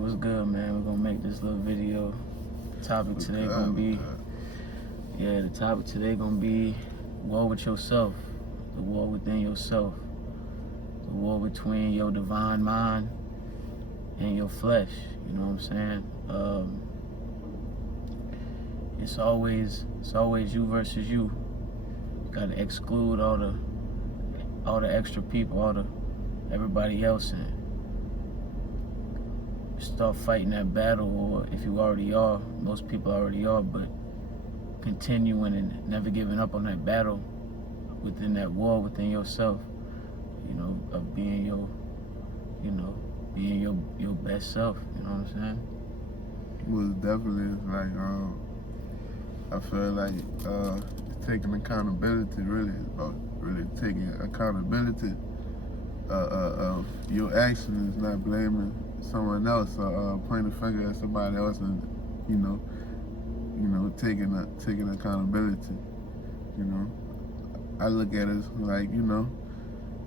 What's good, man? We're gonna make this little video. The topic today gonna be, the topic today gonna be war with yourself, the war within yourself, the war between your divine mind and your flesh. You know what I'm saying? It's always you versus you. You gotta exclude all the extra people, everybody else, and start fighting that battle. Or if you already are, most people already are, but continuing and never giving up on that battle within that war within yourself, you know, of being your best self. You know what I'm saying? Well, definitely, it's like I feel like taking accountability, really, about really taking accountability of your actions, not blaming someone else or pointing a finger at somebody else, and taking accountability. You know, I look at it like,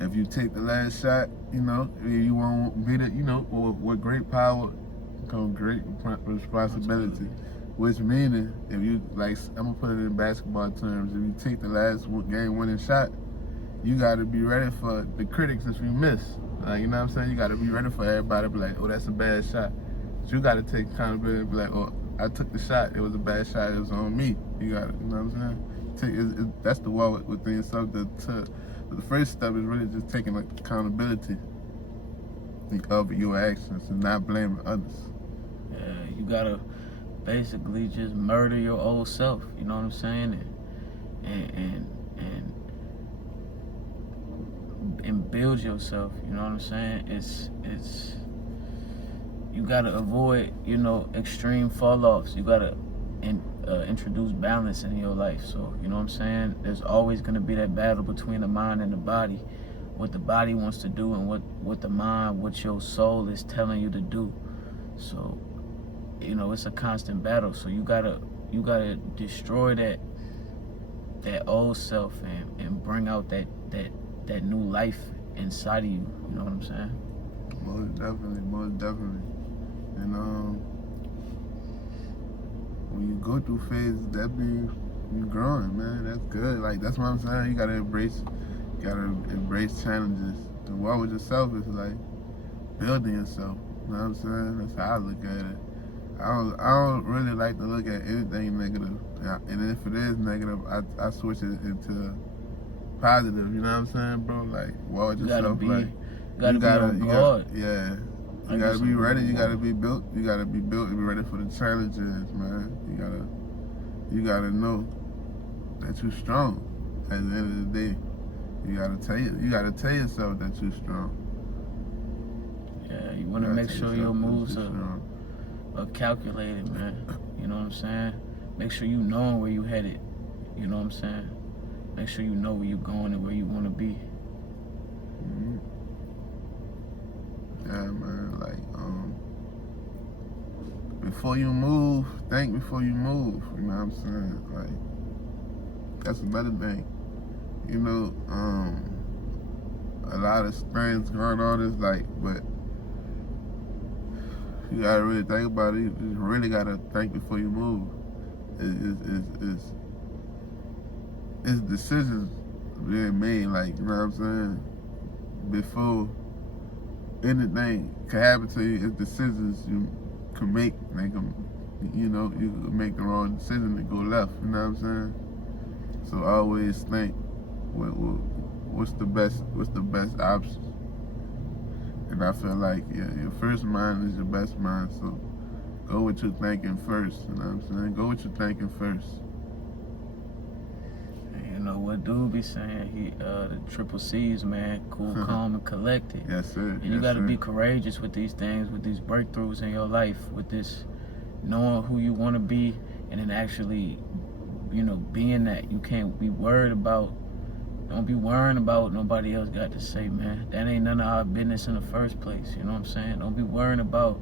if you take the last shot, you won't beat it. With great power comes great responsibility. Which meaning, if you, like, I'm gonna put it in basketball terms, if you take the last game-winning shot, you gotta be ready for the critics if you miss. You know what I'm saying? You gotta be ready for everybody to be like, oh, that's a bad shot. But you gotta take accountability and be like, oh, I took the shot, it was a bad shot, it was on me. You gotta, you know what I'm saying? That's the war within yourself. The first step is really just taking accountability of your actions and not blaming others. Yeah, you gotta basically just murder your old self. You know what I'm saying? And build yourself. You know what I'm saying? It's you gotta avoid, extreme fall-offs. You gotta introduce balance in your life. So, you know what I'm saying? There's always gonna be that battle between the mind and the body. What the body wants to do and what the mind, what your soul is telling you to do. So, it's a constant battle. So you gotta destroy that old self and bring out that new life inside of you. You know what I'm saying? Most definitely. And when you go through phases, that means you growing, man. That's good. Like, that's what I'm saying. You gotta embrace challenges. The war with yourself is like building yourself. You know what I'm saying? That's how I look at it. I don't really like to look at anything negative. And if it is negative, I switch it into positive. You know what I'm saying, bro? Like, war with yourself. You gotta be on guard. You gotta be ready. You gotta be built. You gotta be built and be ready for the challenges, man. You gotta know that you're strong. At the end of the day, you gotta tell yourself that you're strong. Yeah, you wanna make sure your moves are calculated, man. You know what I'm saying? Make sure you know where you headed. You know what I'm saying? Make sure you know where you're going and where you want to be. Mm-hmm. Yeah, man. Like, before you move, think before you move. You know what I'm saying? Like, that's another thing. A lot of things going on is like, but you gotta really think about it. You really gotta think before you move. It's decisions being made, like, you know what I'm saying? Before anything can happen to you, it's decisions you can make. You can make the wrong decision and go left, you know what I'm saying? So always think what's the best option. And I feel like, your first mind is your best mind, so go with your thinking first, you know what I'm saying? Go with your thinking first. You know what dude be saying? The triple C's, man. Cool, calm, and collected. Yes, sir. And you gotta be courageous with these things, with these breakthroughs in your life, with this knowing who you wanna be, and then actually, being that. You can't be worried about. Don't be worrying about what nobody else got to say, man. That ain't none of our business in the first place. You know what I'm saying? Don't be worrying about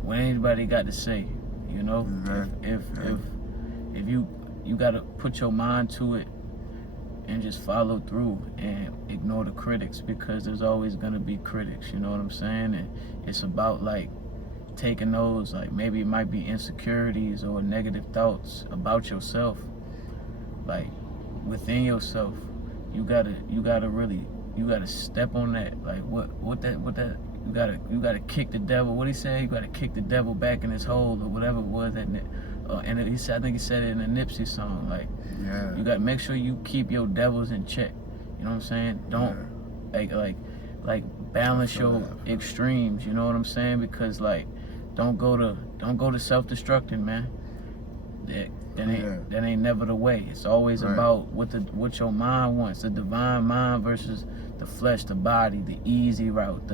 what anybody got to say. Exactly. If you gotta put your mind to it and just follow through and ignore the critics, because there's always gonna be critics, you know what I'm saying? And it's about, like, taking those, like maybe it might be insecurities or negative thoughts about yourself, like within yourself. You gotta step on that. Like what that you gotta kick the devil. What he said, you gotta kick the devil back in his hole or whatever it was that. And I think he said it in a Nipsey song. Like, Yeah. you gotta make sure you keep your devils in check. You know what I'm saying? Don't like balance your extremes. You know what I'm saying? Because like, don't go to self-destructing, man. That ain't never the way. It's always about what your mind wants. The divine mind versus the flesh, the body, the easy route.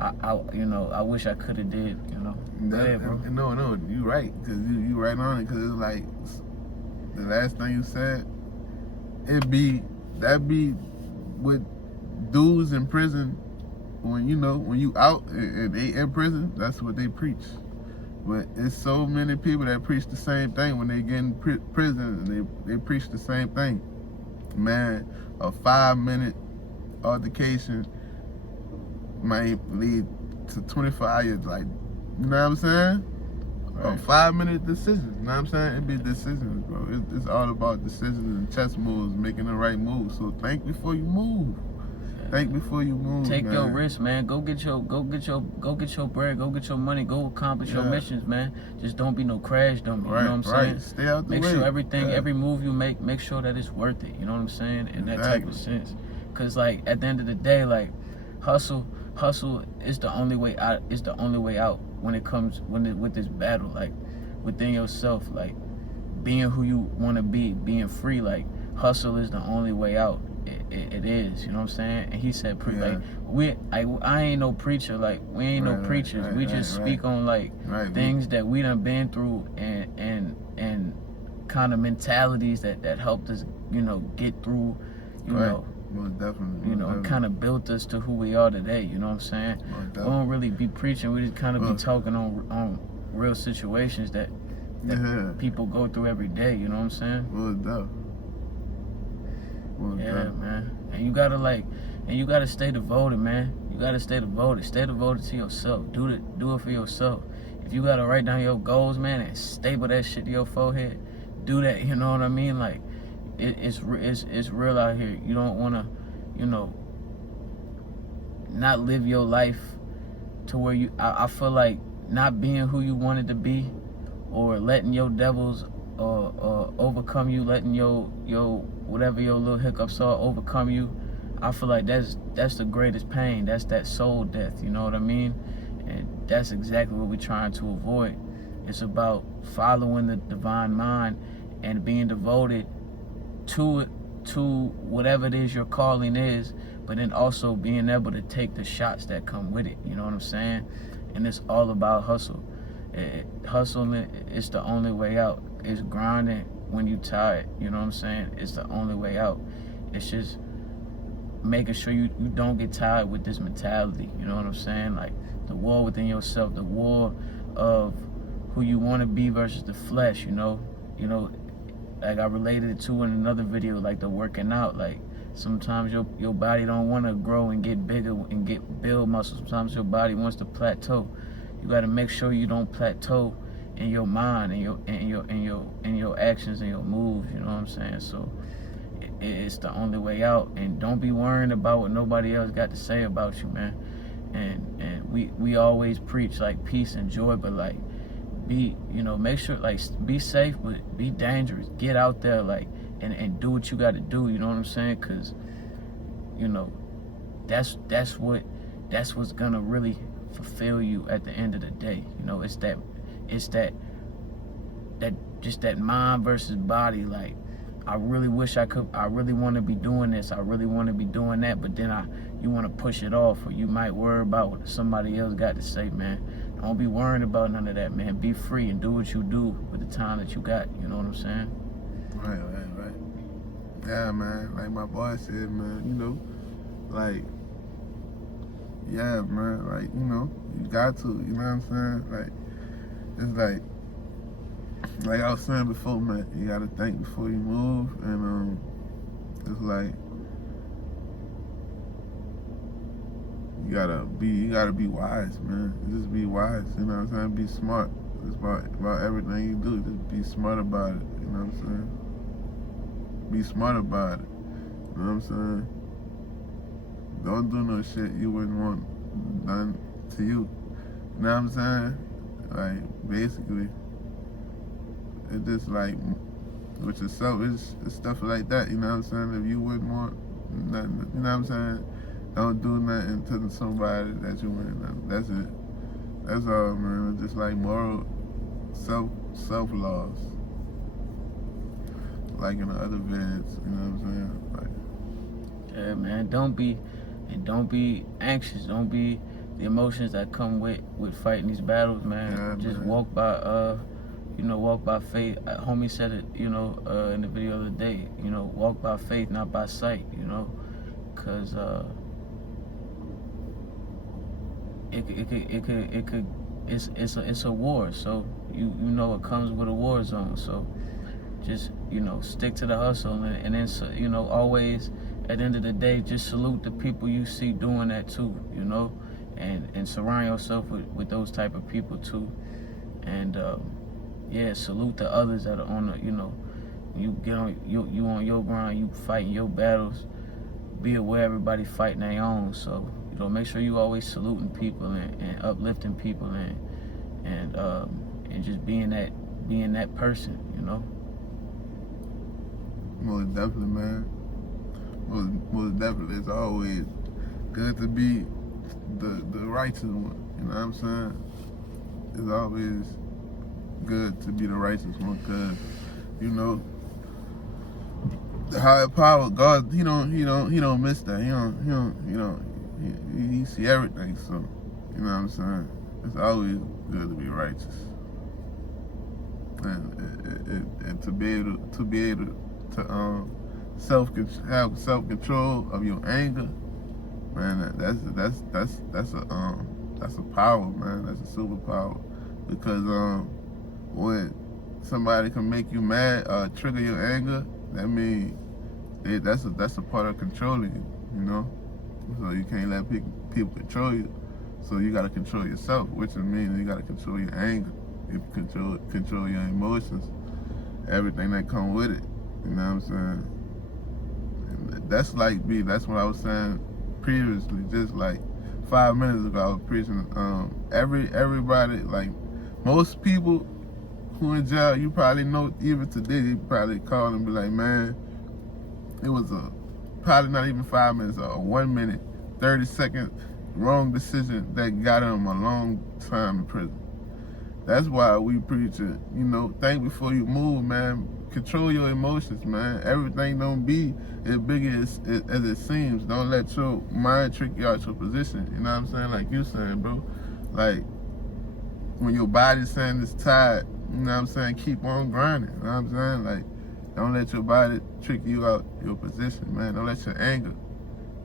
I wish I could have did. You know. No, you right, cause you right on it, cause it's like the last thing you said. That be with dudes in prison when you out and they in prison. That's what they preach. But it's so many people that preach the same thing when they get in prison, and they preach the same thing. Man, a 5-minute altercation might lead to 25 years. Like, you know what I'm saying? Right. A 5-minute decision. You know what I'm saying? It be decisions, bro. It's all about decisions and chess moves, making the right move. So think before you move. Think before you move. Take man. your risk, man. Go get your bread. Go get your money. Go accomplish your missions, man. Just don't be no crash dummy. Right, you know what I'm saying? Stay out the way. Make sure everything, every move you make sure that it's worth it. You know what I'm saying? In that type of sense. Cause like at the end of the day, like hustle is the only way out. It's the only way out when it comes with this battle, like within yourself, like being who you want to be, being free. Like hustle is the only way out. It is, you know what I'm saying? And he said, I ain't no preacher, like we ain't no preachers. We just speak on like things that we done been through and kind of mentalities that helped us, get through, you know. Most definitely. You know, it kind of built us to who we are today. You know what I'm saying? We don't really be preaching. We just kind of be talking on real situations that people go through every day. You know what I'm saying? Man. And you gotta stay devoted, man. You gotta stay devoted. Stay devoted to yourself. Do it for yourself. If you gotta write down your goals, man, and staple that shit to your forehead, do that. You know what I mean? Like, it's real out here. You don't wanna, not live your life to where I feel like not being who you wanted to be, or letting your devils overcome you, letting your whatever your little hiccups are overcome you. I feel like that's the greatest pain. That's that soul death. You know what I mean? And that's exactly what we're trying to avoid. It's about following the divine mind and being devoted to whatever it is your calling is, but then also being able to take the shots that come with it. You know what I'm saying? And it's all about hustle. Hustling is the only way out. It's grinding when you tired. You know what I'm saying? It's the only way out. It's just making sure you don't get tired with this mentality. You know what I'm saying? Like the war within yourself, the war of who you want to be versus the flesh. You know, like I related it to in another video, like the working out. Like sometimes your body don't want to grow and get bigger and build muscle. Sometimes your body wants to plateau. You got to make sure you don't plateau in your mind and your actions and your moves. You know what I'm saying? So it's the only way out. And don't be worrying about what nobody else got to say about you, man. And we always preach like peace and joy, but like make sure, like, be safe, but be dangerous. Get out there, like, and do what you got to do. You know what I'm saying? Because that's what's gonna really fulfill you at the end of the day. It's that mind versus body. Like, I really wish I want to be doing this, I really want to be doing that, but then you want to push it off, or you might worry about what somebody else got to say, man. Don't be worrying about none of that, man. Be free and do what you do with the time that you got. You know what I'm saying? Right. Yeah, man. Like my boy said, man, like, yeah, man, like, you got to, you know what I'm saying? Like, it's like I was saying before, man, you gotta think before you move, and it's like, you You gotta be wise, man. Just be wise, you know what I'm saying? Be smart. It's about everything you do. Just be smart about it, you know what I'm saying? Be smart about it, you know what I'm saying? Don't do no shit you wouldn't want done to you. You know what I'm saying? Like, basically, it's just like, with yourself, it's stuff like that, you know what I'm saying? If you wouldn't want nothing, you know what I'm saying? Don't do nothing to somebody that you wouldn't. That's it. That's all, man. It's just like moral self-laws. Like in the other vids, you know what I'm saying? Like, yeah, man, don't be anxious. Don't be the emotions that come with fighting these battles, man. Yeah, Just man. walk by faith. Homie said it, in the video of the day. Walk by faith, not by sight. Cause it's a war. So it comes with a war zone. So just stick to the hustle, and then always at the end of the day, just salute the people you see doing that too. And surround yourself with those type of people too. And salute the others that are on the you get on you on your grind, you fighting your battles. Be aware everybody fighting their own. So make sure you always saluting people and uplifting people and just being that person. Most definitely, man. Most definitely, it's always good to be the righteous one. You know what I'm saying? It's always good to be the righteous one, cause the higher power, God, he don't miss that. He see everything. So you know what I'm saying? It's always good to be righteous, and to be able to have self-control of your anger, man. That's a power, man. That's a superpower, because when somebody can make you mad, trigger your anger, that means that's a part of controlling you. So you can't let people control you. So you gotta control yourself, which means you gotta control your anger. You control your emotions, everything that come with it. You know what I'm saying? And that's what I was saying previously. Just like 5 minutes ago, I was preaching. Everybody, like most people who in jail, you probably know, even today, you probably call and be like, man, it was probably not even 5 minutes, a 1 minute, 30-second wrong decision that got him a long time in prison. That's why we preach it. Think before you move, man. Control your emotions, man. Everything don't be as big as it seems. Don't let your mind trick you out your position. You know what I'm saying? Like you saying, bro. Like, when your body's saying it's tired, you know what I'm saying? Keep on grinding. You know what I'm saying? Like, don't let your body trick you out your position, man. Don't let your anger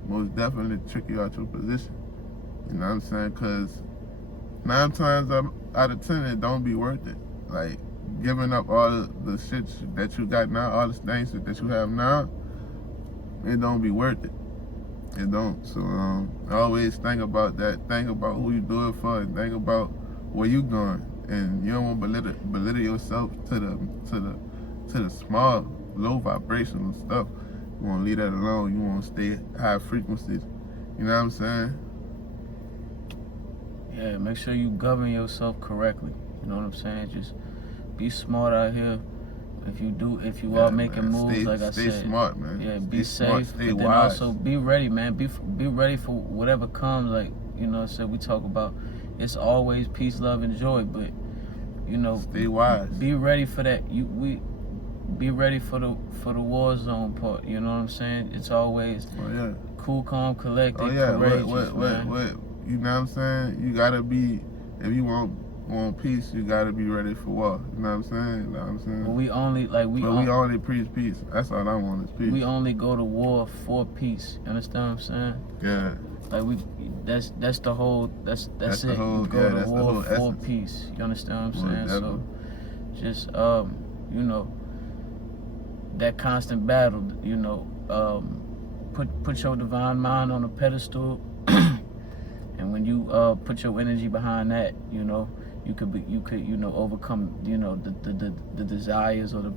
most definitely trick you out your position. You know what I'm saying? Because 9 times out of 10, it don't be worth it. Like, giving up all the shit that you got now, all the things that you have now, it don't be worth it. It don't. So always think about that. Think about who you do it for, and think about where you going. And you don't want to belittle yourself to the small, low vibrational stuff. You want to leave that alone. You want to stay high frequencies. You know what I'm saying? Yeah, make sure you govern yourself correctly. You know what I'm saying? Just be smart out here. If you are making moves, like I said, stay smart, man. Yeah, be stay safe, smart, stay but then wise. also be ready, man. Be ready for whatever comes. Like we talk about, it's always peace, love, and joy. But stay wise. Be ready for that. Be ready for the war zone part. You know what I'm saying? It's always cool, calm, collected, courageous, man. What? You know what I'm saying? You gotta be, if you want peace, you gotta be ready for war. You know what I'm saying? You know what I'm saying? But we only preach peace. That's all I want is peace. We only go to war for peace. You understand what I'm saying? Yeah. Like that's the whole that's it. The whole, you go to war for essence. peace. You understand what I'm saying? Definitely. So just that constant battle, put your divine mind on a pedestal when you put your energy behind that, you know, you could overcome, you know, the desires or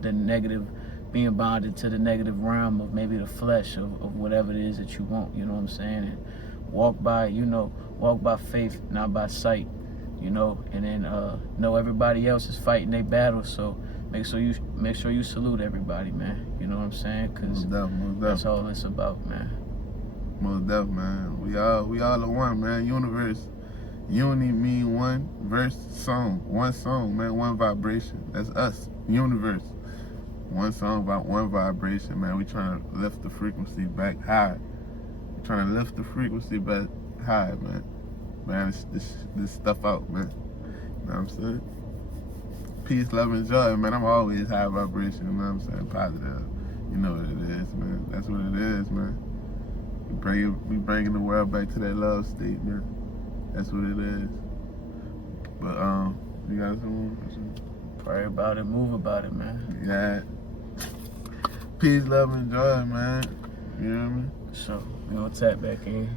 the negative, being bonded to the negative realm of maybe the flesh of whatever it is that you want, you know what I'm saying? And walk by faith, not by sight, you know, and then know everybody else is fighting their battle, so make sure you salute everybody, man. You know what I'm saying? Because that's all it's about, man. Most def, man. We all are one, man. Universe. Unity mean one verse song. One song, man. One vibration. That's us. Universe. One song about one vibration, man. We trying to lift the frequency back high. We trying to lift the frequency back high, man. Man, this stuff out, man. You know what I'm saying? Peace, love, and joy, man. I'm always high vibration, you know what I'm saying? Positive. You know what it is, man. That's what it is, man. We bringing the world back to that love state, man. That's what it is. But you got something? Pray about it, move about it, man. Yeah. Peace, love, and joy, man. You know what I mean? So we gonna tap back in.